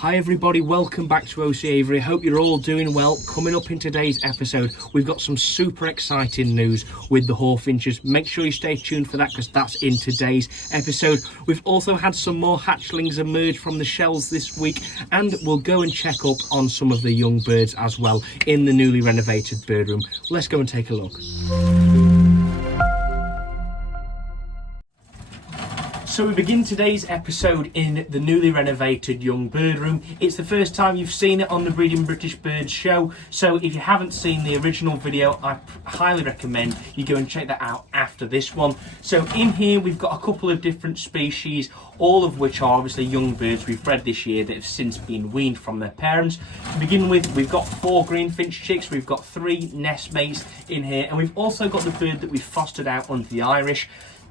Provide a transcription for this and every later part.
Hi everybody, welcome back to OC Avery. Hope you're all doing well. Coming up in today's episode, we've got some super exciting news with the Hawfinches. Make sure you stay tuned for that because that's in today's episode. We've also had some more hatchlings emerge from the shells this week, and we'll go and check up on some of the young birds as well in the newly renovated bird room. Let's go and take a look. So we begin today's episode in the newly renovated young bird room. It's the first time you've seen it on the Breeding British Birds show, so if you haven't seen the original video, I highly recommend you go and check that out after this one. So in here we've got a couple of different species, all of which are obviously young birds we've bred this year that have since been weaned from their parents. To begin with, we've got 4 Greenfinch chicks, we've got 3 nestmates in here, and we've also got the bird that we've fostered out under the Irish.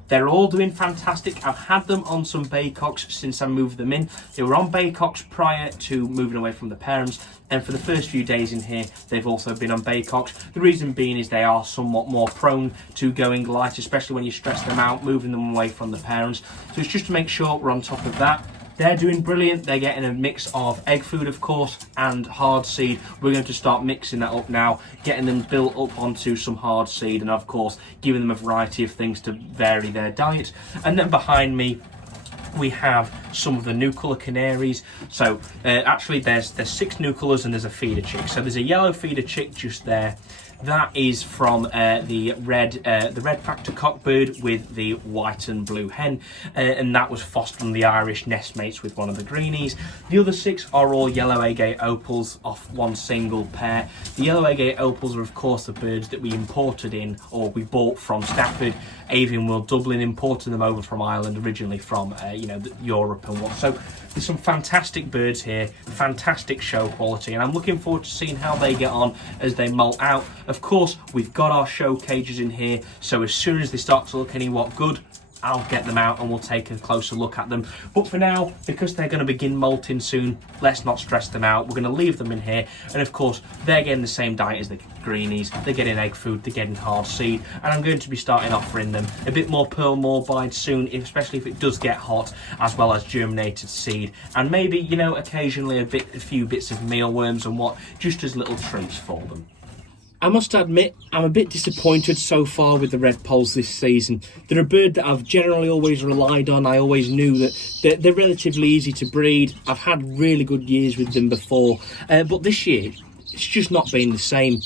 They're all doing fantastic. I've had them on some baycocks since I moved them in. They were on baycocks prior to moving away from the parents, and for the first few days in here, they've also been on baycocks. The reason being is they are somewhat more prone to going light, especially when you stress them out, moving them away from the parents. So it's just to make sure we're on top of that. They're doing brilliant. They're getting a mix of egg food, of course, and hard seed. We're going to start mixing that up now, getting them built up onto some hard seed, and of course, giving them a variety of things to vary their diet. And then behind me, we have some of the new colour canaries. So actually there's 6 new colours and there's a feeder chick. So there's a yellow feeder chick just there. That is from the red factor cockbird with the white and blue hen, and that was fostered from the Irish nestmates with one of the greenies. The other 6 are all yellow agate opals off one single pair. The yellow agate opals are of course the birds that we imported in, or we bought from Stafford, Avian World Dublin, imported them over from Ireland originally from Europe and what. So there's some fantastic birds here, fantastic show quality, and I'm looking forward to seeing how they get on as they molt out. Of course, we've got our show cages in here, so as soon as they start to look anywhat good, I'll get them out and we'll take a closer look at them. But for now, because they're going to begin molting soon, let's not stress them out. We're going to leave them in here, and of course, they're getting the same diet as the greenies. They're getting egg food, they're getting hard seed, and I'm going to be starting offering them a bit more pearl morbide soon, especially if it does get hot, as well as germinated seed, and maybe, occasionally a few bits of mealworms and what, just as little treats for them. I must admit, I'm a bit disappointed so far with the Redpolls this season. They're a bird that I've generally always relied on. I always knew that they're relatively easy to breed. I've had really good years with them before, but this year, it's just not been the same.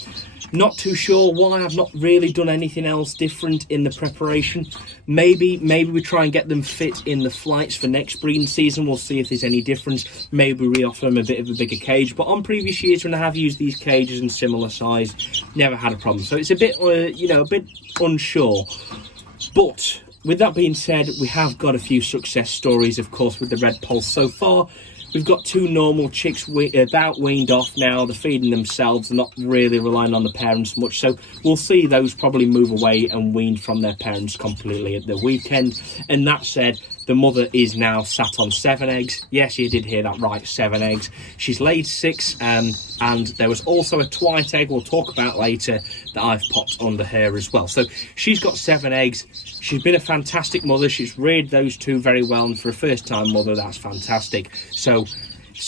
Not too sure why. I've not really done anything else different in the preparation. Maybe we try and get them fit in the flights for next breeding season. We'll see if there's any difference. Maybe we offer them a bit of a bigger cage. But on previous years when I have used these cages in similar size, never had a problem. So it's a bit, a bit unsure. But with that being said, we have got a few success stories, of course, with the Redpolls so far. We've got 2 normal chicks about weaned off now. They're feeding themselves. They're not really relying on the parents much. So we'll see those probably move away and weaned from their parents completely at the weekend. And that said, the mother is now sat on 7 eggs. Yes, you did hear that right, 7 eggs. She's laid 6, and there was also a twite egg we'll talk about later that I've popped under her as well. So she's got 7 eggs. She's been a fantastic mother. She's reared those 2 very well, and for a first-time mother, that's fantastic. So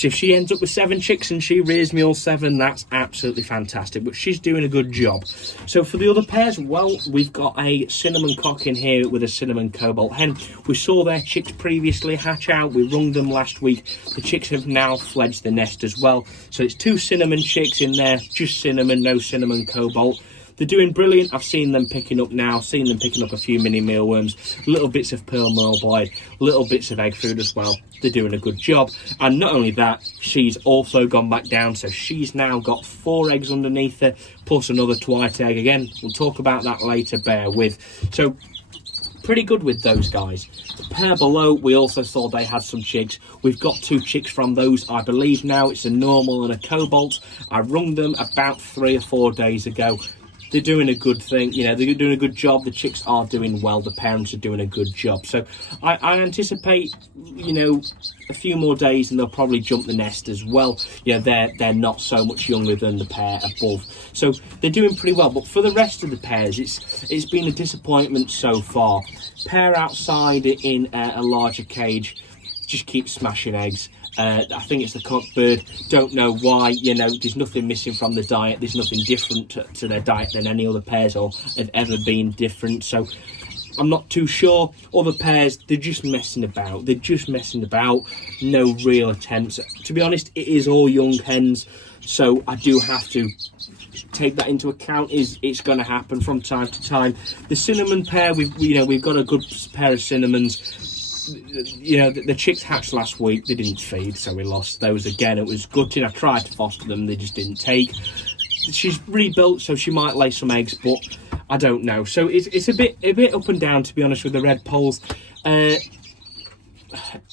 if she ends up with 7 chicks and she rears me all 7, that's absolutely fantastic. But she's doing a good job. So for the other pairs, well, we've got a cinnamon cock in here with a cinnamon cobalt hen. We saw their chicks previously hatch out. We rung them last week. The chicks have now fledged the nest as well. So it's 2 cinnamon chicks in there, just cinnamon, no cinnamon cobalt. They're doing brilliant. I've seen them picking up now, seen them picking up a few mini mealworms, little bits of pearl morbide, little bits of egg food as well. They're doing a good job. And not only that, she's also gone back down, so she's now got 4 eggs underneath her, plus another twite egg. Again, we'll talk about that later, bear with. So pretty good with those guys. The pair below, we also saw they had some chicks. We've got 2 chicks from those, I believe now. It's a normal and a cobalt. I rung them about 3 or 4 days ago. They're doing a good thing, they're doing a good job. The chicks are doing well, the parents are doing a good job. So I anticipate, a few more days and they'll probably jump the nest as well. They're not so much younger than the pair above. So they're doing pretty well. But for the rest of the pairs, it's been a disappointment so far. Pair outside in a larger cage just keep smashing eggs. I think it's the cock bird. Don't know why. You know, there's nothing missing from the diet. There's nothing different to their diet than any other pairs or have ever been different. So I'm not too sure. Other pairs, they're just messing about. They're just messing about. No real attempts. To be honest, it is all young hens. So I do have to take that into account. It's going to happen from time to time. The cinnamon pair, we've got a good pair of cinnamons. You know, the chicks hatched last week. They didn't feed, so we lost those again. It was gutting. I tried to foster them. They just didn't take. She's rebuilt, so she might lay some eggs, but I don't know. So it's a bit up and down, to be honest, with the Redpolls.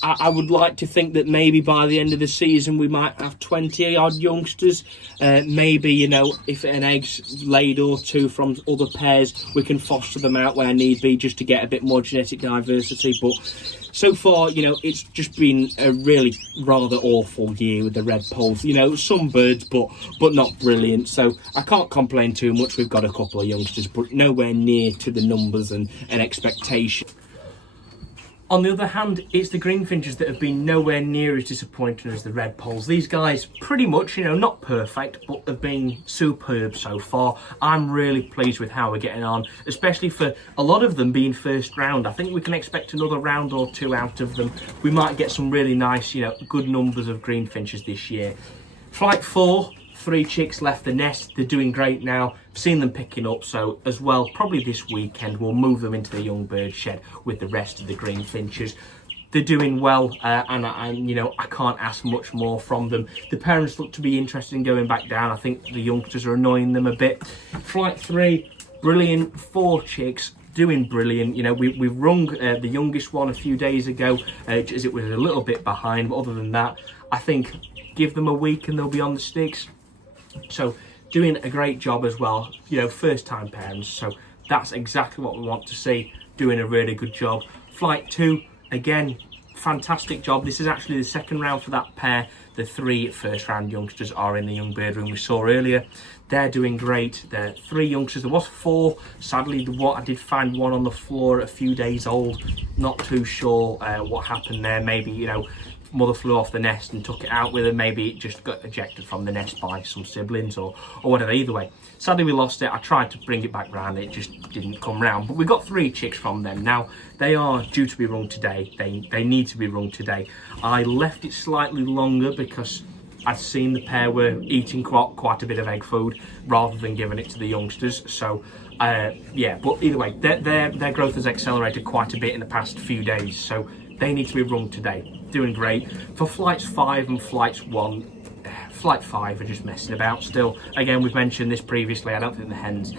I would like to think that maybe by the end of the season we might have 20 odd youngsters. Maybe, you know, if an egg's laid or two from other pairs, we can foster them out where need be, just to get a bit more genetic diversity. But so far, you know, it's just been a really rather awful year with the Redpolls. You know, some birds, but not brilliant. So I can't complain too much. We've got a couple of youngsters, but nowhere near to the numbers and expectation. On the other hand, it's the Greenfinches that have been nowhere near as disappointing as the Redpolls. These guys, pretty much, you know, not perfect, but have been superb so far. I'm really pleased with how we're getting on, especially for a lot of them being first round. I think we can expect another round or two out of them. We might get some really nice, you know, good numbers of Greenfinches this year. Flight 4. 3 chicks left the nest. They're doing great now. I've seen them picking up, so as well, probably this weekend we'll move them into the young bird shed with the rest of the Greenfinches. They're doing well, and you know, I can't ask much more from them. The parents look to be interested in going back down. I think the youngsters are annoying them a bit. Flight 3, brilliant. 4 chicks, doing brilliant. You know, we've rung the youngest one a few days ago, as it was a little bit behind, but other than that, I think give them a week and they'll be on the sticks. So doing a great job as well, you know, first time parents, so that's exactly what we want to see, doing a really good job. Flight 2, again, fantastic job. This is actually the second round for that pair. The 3 first round youngsters are in the young bird room we saw earlier. They're doing great. They're 3 youngsters. There was 4. Sadly, I did find one on the floor a few days old. Not too sure what happened there. Maybe, you know, mother flew off the nest and took it out with her. Maybe it just got ejected from the nest by some siblings or whatever. Either way, sadly we lost it. I tried to bring it back round, it just didn't come round, but we got 3 chicks from them. Now they are due to be rung today. They need to be rung today. I left it slightly longer because I'd seen the pair were eating quite a bit of egg food rather than giving it to the youngsters. So yeah, but either way, their growth has accelerated quite a bit in the past few days, so they need to be rung today. Doing great. For flights 5 and flights 1, flight 5 are just messing about still. Again, we've mentioned this previously. I don't think the hen's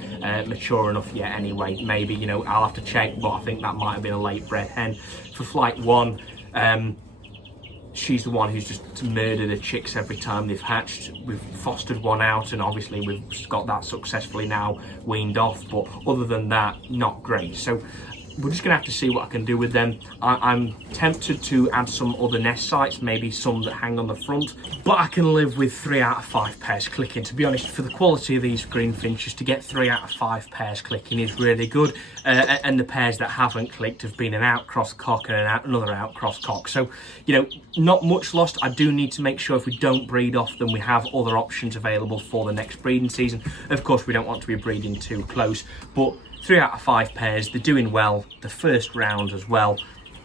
mature enough yet anyway. Maybe, you know, I'll have to check, but I think that might have been a late bred hen. For flight 1, she's the one who's just murdered the chicks every time they've hatched. We've fostered one out, and obviously we've got that successfully now weaned off, but other than that, not great. So we're just gonna have to see what I can do with them. I'm tempted to add some other nest sites, maybe some that hang on the front, but I can live with 3 out of 5 pairs clicking. To be honest, for the quality of these Greenfinches, to get 3 out of 5 pairs clicking is really good. And the pairs that haven't clicked have been an outcross cock and another outcross cock. So, you know, not much lost. I do need to make sure if we don't breed off them, we have other options available for the next breeding season. Of course, we don't want to be breeding too close, but 3 out of 5 pairs, they're doing well. The first round as well.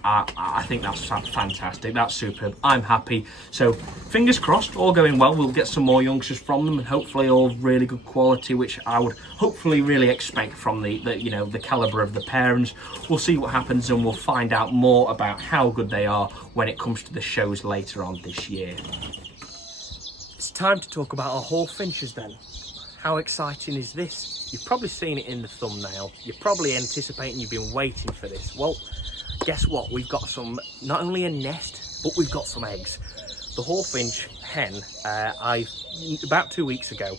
I think that's fantastic. That's superb. I'm happy. So fingers crossed, all going well. We'll get some more youngsters from them, and hopefully all really good quality, which I would hopefully really expect from the you know, the caliber of the parents. We'll see what happens, and we'll find out more about how good they are when it comes to the shows later on this year. It's time to talk about our Hawfinches then. How exciting is this? You've probably seen it in the thumbnail. You're probably anticipating, you've been waiting for this. Well, guess what? We've got some, not only a nest, but we've got some eggs. The Hawfinch hen, about 2 weeks ago,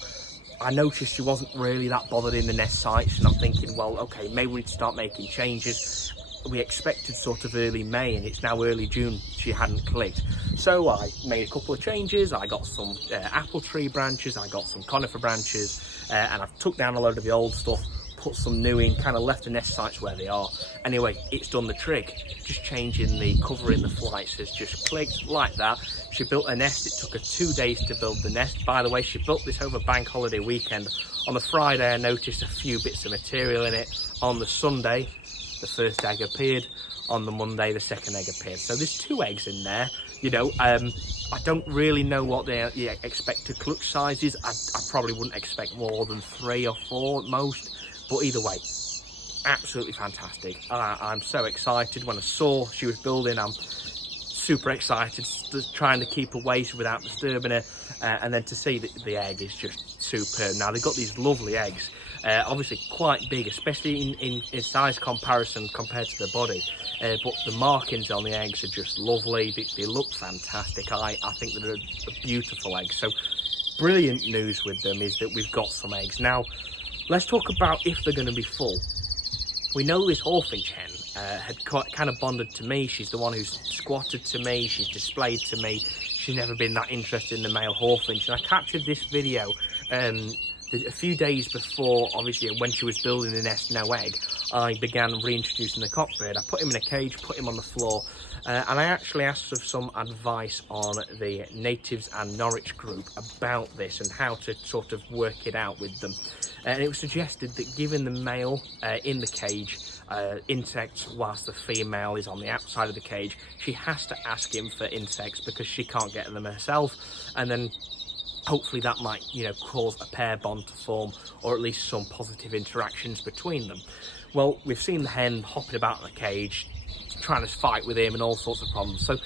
I noticed she wasn't really that bothered in the nest sites, and I'm thinking, well, okay, maybe we need to start making changes. We expected sort of early May, and it's now early June. She hadn't clicked. So I made a couple of changes. I got some apple tree branches, I got some conifer branches, and I've took down a load of the old stuff, put some new in, kind of left the nest sites where they are. Anyway, it's done the trick. Just changing the cover in the flights has just clicked like that. She built a nest. It took her 2 days to build the nest. By the way, she built this over bank holiday weekend. On the Friday, I noticed a few bits of material in it. On the Sunday, the first egg appeared. On the Monday, the second egg appeared. So there's 2 eggs in there. You know, I don't really know what the expected clutch size is. I probably wouldn't expect more than 3 or 4 at most. But either way, absolutely fantastic. I'm so excited. When I saw she was building, I'm super excited, trying to keep her weight without disturbing her. And then to see the egg is just superb. Now, they've got these lovely eggs. Obviously quite big, especially in size comparison compared to the body, but the markings on the eggs are just lovely. They look fantastic. I think they're a beautiful egg. So brilliant news with them is that we've got some eggs. Now let's talk about if they're going to be full. We know this Hawfinch hen had kind of bonded to me. She's the one who's squatted to me, she's displayed to me. She's never been that interested in the male Hawfinch, and I captured this video a few days before, obviously, when she was building the nest, no egg. I began reintroducing the cockbird. I put him in a cage, put him on the floor, and I actually asked for some advice on the Natives and Norwich group about this and how to sort of work it out with them. And it was suggested that giving the male in the cage insects whilst the female is on the outside of the cage, she has to ask him for insects because she can't get them herself, and then hopefully that might, you know, cause a pair bond to form, or at least some positive interactions between them. Well, we've seen the hen hopping about in the cage, trying to fight with him and all sorts of problems. So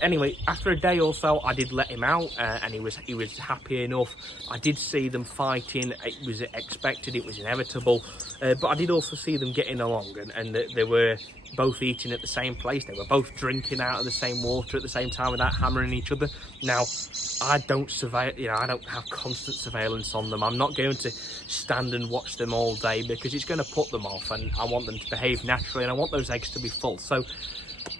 anyway, after a day or so, I did let him out, and he was happy enough. I did see them fighting. It was expected, it was inevitable, but I did also see them getting along, and they were both eating at the same place. They were both drinking out of the same water at the same time without hammering each other. Now, I don't I don't have constant surveillance on them. I'm not going to stand and watch them all day because it's going to put them off, and I want them to behave naturally, and I want those eggs to be full. So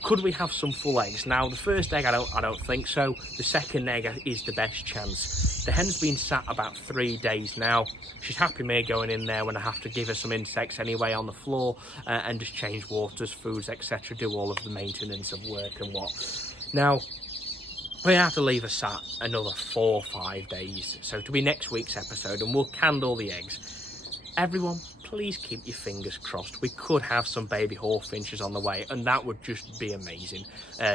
could we have some full eggs? Now, the first egg, I don't think so. The second egg is the best chance. The hen's been sat about 3 days now. She's happy me going in there when I have to give her some insects anyway on the floor, and just change waters, foods, etc. Do all of the maintenance of work and what. Now, we have to leave her sat another 4 or 5 days. So it'll be next week's episode, and we'll candle the eggs. Everyone, please keep your fingers crossed. We could have some baby Hawfinches on the way, and that would just be amazing.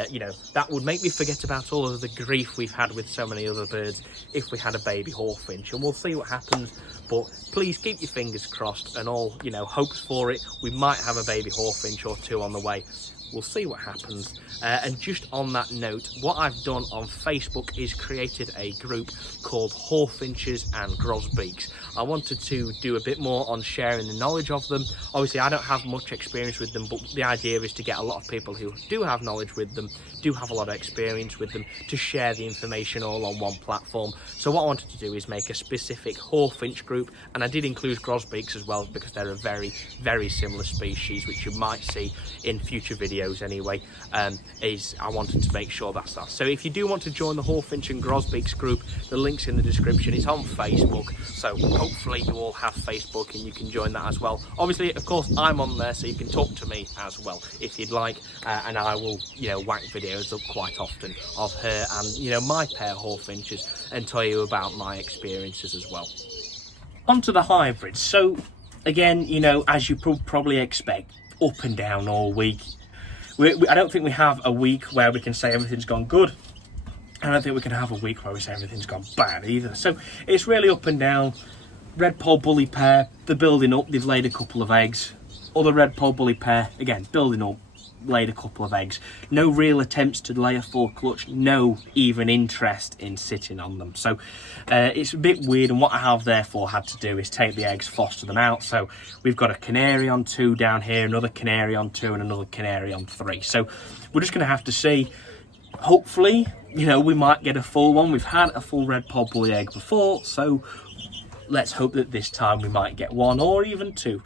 You know, that would make me forget about all of the grief we've had with so many other birds if we had a baby Hawfinch, and we'll see what happens. But please keep your fingers crossed and all, you know, hopes for it. We might have a baby Hawfinch or 2 on the way. We'll see what happens. And just on that note, what I've done on Facebook is created a group called Hawfinches and Grosbeaks. I wanted to do a bit more on sharing the knowledge of them. Obviously, I don't have much experience with them, but the idea is to get a lot of people who do have knowledge with them, do have a lot of experience with them, to share the information all on one platform. So what I wanted to do is make a specific Hawfinch group, and I did include Grosbeaks as well because they're a very, very similar species, which you might see in future videos anyway. I wanted to make sure that's that. So if you do want to join the Hawfinch and Grosbeaks group, the link's in the description. It's on Facebook, so hopefully you all have Facebook and you can join that as well. Obviously, of course, I'm on there, so you can talk to me as well if you'd like, and I will, you know, whack videos up quite often of her and, you know, my pair Hawfinches, and tell you about my experiences as well. Onto the hybrids. So again, you know, as you probably expect, up and down all week. I don't think we have a week where we can say everything's gone good. I don't think we can have a week where we say everything's gone bad either. So it's really up and down. Redpoll bully pair, they're building up. They've laid a couple of eggs. Other Redpoll bully pair, again, building up, laid a couple of eggs. No real attempts to lay a full clutch. No even interest in sitting on them. So it's a bit weird, and what I have therefore had to do is take the eggs, foster them out. So we've got a canary on 2 down here, another canary on 2, and another canary on 3. So we're just going to have to see. Hopefully, you know, we might get a full one. We've had a full Redpoll bully egg before, so let's hope that this time we might get 1 or even 2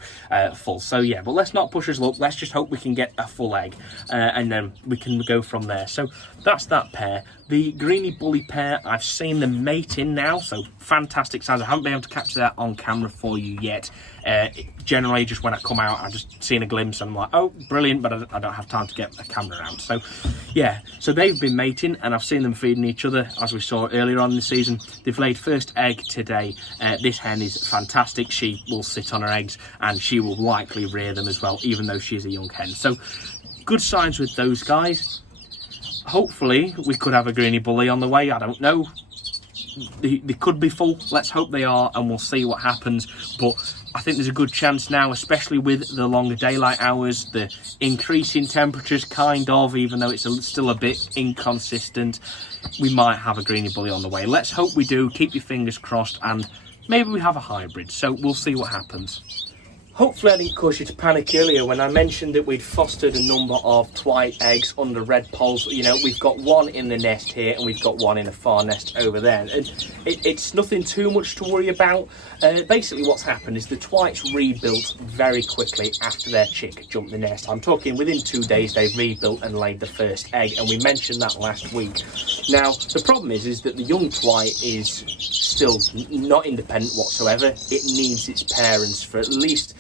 full. So yeah, but let's not push us luck. Let's just hope we can get a full egg, and then we can go from there. So that's that pair. The greeny bully pair, I've seen them mating now, so fantastic signs. I haven't been able to capture that on camera for you yet. Generally, just when I come out, I've just seen a glimpse and I'm like, oh, brilliant, but I don't have time to get a camera out. So, yeah, so they've been mating and I've seen them feeding each other, as we saw earlier on in the season. They've laid first egg today. This hen is fantastic. She will sit on her eggs and she will likely rear them as well, even though she's a young hen. So, good signs with those guys. Hopefully, we could have a greeny bully on the way. I don't know. They could be full. Let's hope they are, and we'll see what happens. But I think there's a good chance now, especially with the longer daylight hours, the increasing temperatures, kind of, even though it's still a bit inconsistent, we might have a greeny bully on the way. Let's hope we do. Keep your fingers crossed, and maybe we have a hybrid. So we'll see what happens. Hopefully I didn't cause you to panic earlier when I mentioned that we'd fostered a number of twite eggs under Redpolls. You know, we've got one in the nest here and we've got one in a far nest over there. And it's nothing too much to worry about. Basically what's happened is the twites rebuilt very quickly after their chick jumped the nest. I'm talking within 2 days they've rebuilt and laid the first egg, and we mentioned that last week. Now, the problem is that the young twite is still not independent whatsoever. It needs its parents for at least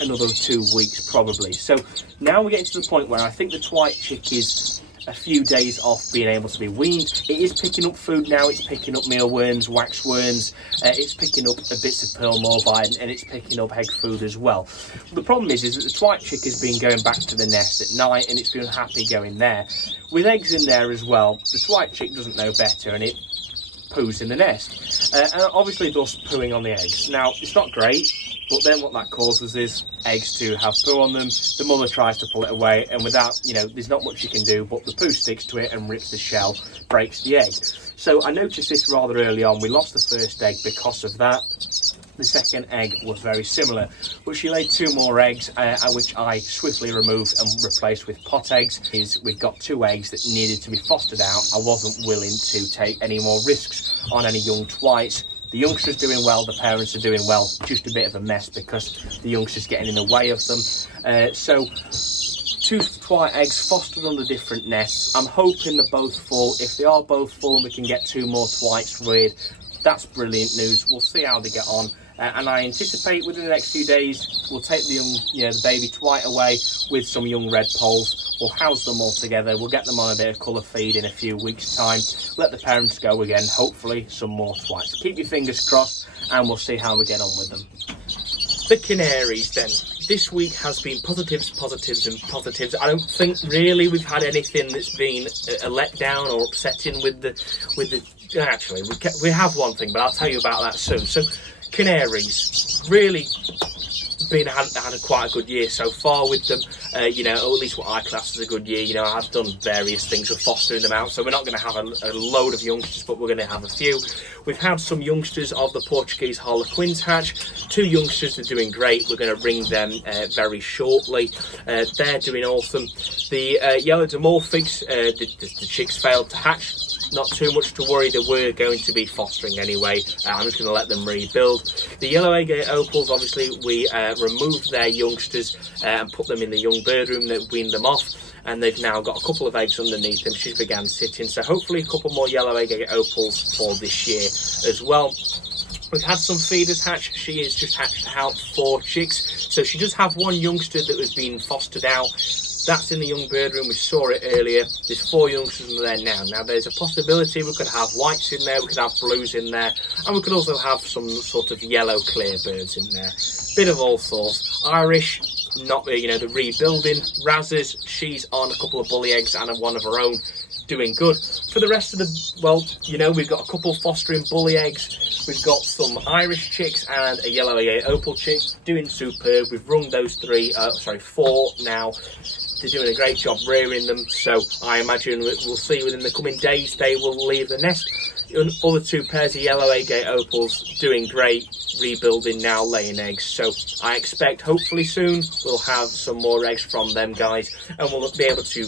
another 2 weeks probably. So now we're getting to the point where I think the twite chick is a few days off being able to be weaned. It is picking up food now. It's picking up mealworms, waxworms. It's picking up bits of pearl morvine, and it's picking up egg food as well. The problem is that the twite chick has been going back to the nest at night, and it's been happy going there. With eggs in there as well, the twite chick doesn't know better, and it poos in the nest, and obviously thus pooing on the eggs. Now, it's not great, but then what that causes is eggs to have poo on them. The mother tries to pull it away, and without, there's not much you can do, but the poo sticks to it and rips the shell, breaks the egg. So I noticed this rather early on. We lost the first egg because of that. The second egg was very similar, but she laid 2 more eggs, which I swiftly removed and replaced with pot eggs. We've got 2 eggs that needed to be fostered out. I wasn't willing to take any more risks on any young twites. The youngster's doing well, the parents are doing well, just a bit of a mess because the youngster's getting in the way of them. So 2 twite eggs fostered under different nests. I'm hoping they're both full. If they are both full and we can get 2 more twites reared, that's brilliant news. We'll see how they get on. And I anticipate within the next few days, we'll take the young, the baby twite away with some young Redpolls. We'll house them all together. We'll get them on a bit of colour feed in a few weeks' time. Let the parents go again. Hopefully, some more twites. Keep your fingers crossed, and we'll see how we get on with them. The Canaries, then. This week has been positives, positives, and positives. I don't think really we've had anything that's been a letdown or upsetting with the. Actually, we have one thing, but I'll tell you about that soon. So, Canaries really had quite a good year so far with them, or at least what I class as a good year. I've done various things with fostering them out, so we're not going to have a load of youngsters, but we're going to have a few. We've had some youngsters of the Portuguese Harlequins hatch. 2 youngsters are doing great. We're going to bring them very shortly. They're doing awesome. The yellow dimorphics, the chicks failed to hatch. Not too much to worry, they were going to be fostering anyway. I'm just going to let them rebuild. The yellow agate opals, obviously, we removed their youngsters and put them in the young bird room that weaned them off. And they've now got a couple of eggs underneath them. She's began sitting, so hopefully a couple more yellow agate opals for this year as well. We've had some feeders hatch. She has just hatched out 4 chicks. So she does have 1 youngster that was being fostered out. That's in the young bird room. We saw it earlier. There's 4 youngsters in there now. Now, there's a possibility we could have whites in there, we could have blues in there, and we could also have some sort of yellow clear birds in there. Bit of all sorts. Irish, not the rebuilding. Razzers, she's on a couple of bully eggs and 1 of her own, doing good. For the rest of the, we've got a couple fostering bully eggs. We've got some Irish chicks and a yellow agate opal chick, doing superb. We've rung those 4 now. They're doing a great job rearing them, so I imagine we'll see within the coming days they will leave the nest. Other 2 pairs of yellow agate opals doing great, rebuilding now, laying eggs. So I expect hopefully soon we'll have some more eggs from them guys, and we'll be able to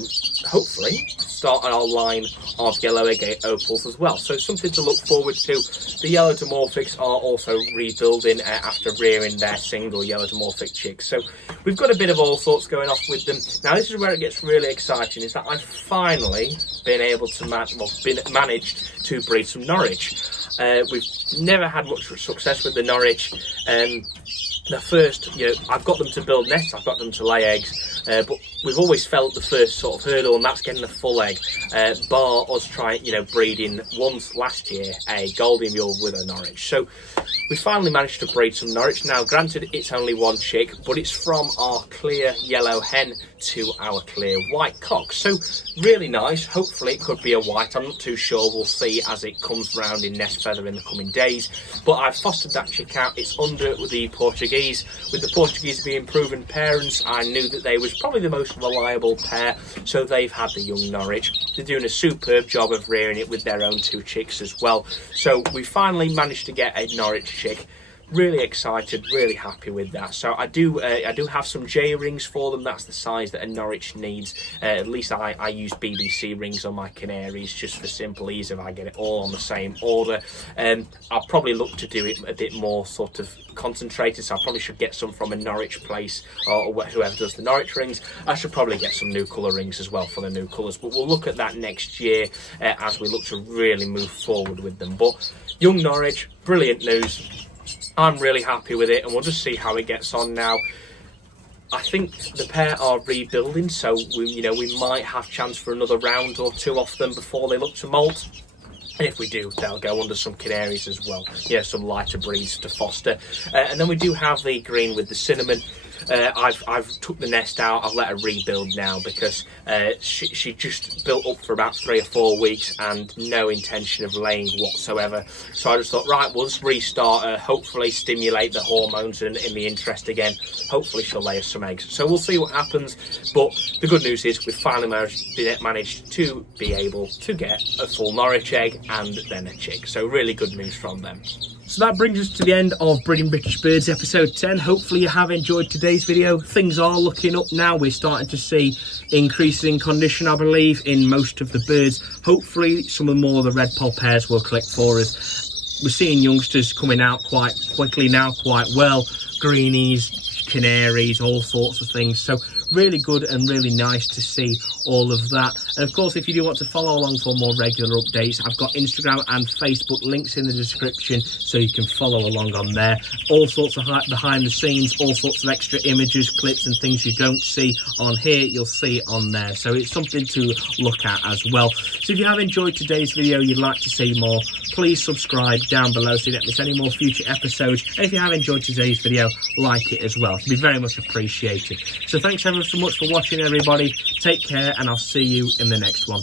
hopefully start our line of yellow agate opals as well. So something to look forward to. The yellow dimorphics are also rebuilding after rearing their single yellow dimorphic chicks. So we've got a bit of all sorts going off with them. Now this is where it gets really exciting, is that I've finally been able to managed to breed some Norwich. We've never had much success with the Norwich. The first, I've got them to build nests, I've got them to lay eggs, but we've always felt the first sort of hurdle, and that's getting a full egg, bar us trying, breeding once last year a golden mule with a Norwich. So we finally managed to breed some Norwich. Now granted, it's only one chick, but it's from our clear yellow hen to our clear white cock. So really nice. Hopefully it could be a white, I'm not too sure, we'll see as it comes round in nest feather in the coming days. But I've fostered that chick out, it's under the Portuguese. With the Portuguese being proven parents, I knew that they was probably the most reliable pair, so they've had the young Norwich. They're doing a superb job of rearing it with their own 2 chicks as well. So we finally managed to get a Norwich chick. Really excited, really happy with that. So I do have some J rings for them. That's the size that a Norwich needs. At least I use BBC rings on my Canaries, just for simple ease if I get it all on the same order. I'll probably look to do it a bit more sort of concentrated, so I probably should get some from a Norwich place, or whoever does the Norwich rings. I should probably get some new colour rings as well for the new colours, but we'll look at that next year as we look to really move forward with them. But young Norwich, brilliant news. I'm really happy with it, and we'll just see how it gets on now. I think the pair are rebuilding, so we might have chance for another round or 2 off them before they look to molt. And if we do, they'll go under some Canaries as well. Some lighter breeds to foster. And then we do have the green with the cinnamon. I've took the nest out, I've let her rebuild now because she just built up for about 3 or 4 weeks and no intention of laying whatsoever. So I just thought, right, we'll just restart her, hopefully stimulate the hormones in the interest again. Hopefully she'll lay us some eggs. So we'll see what happens. But the good news is we've finally managed to be able to get a full Norwich egg and then a chick. So really good news from them. So that brings us to the end of Breeding British Birds episode 10. Hopefully you have enjoyed today's video. Things are looking up now. We're starting to see increases in condition, I believe, in most of the birds. Hopefully some of the Redpoll pairs will click for us. We're seeing youngsters coming out quite quickly now, quite well. Greenies, Canaries, all sorts of things. So really good and really nice to see all of that. And of course, if you do want to follow along for more regular updates, I've got Instagram and Facebook links in the description, so you can follow along on there. All sorts of behind the scenes, all sorts of extra images, clips and things you don't see on here, you'll see on there. So it's something to look at as well. So if you have enjoyed today's video, you'd like to see more, please subscribe down below so you don't miss any more future episodes. And if you have enjoyed today's video, like it as well. It'd be very much appreciated. So thanks ever so much for watching, everybody. Take care, and I'll see you in the next one.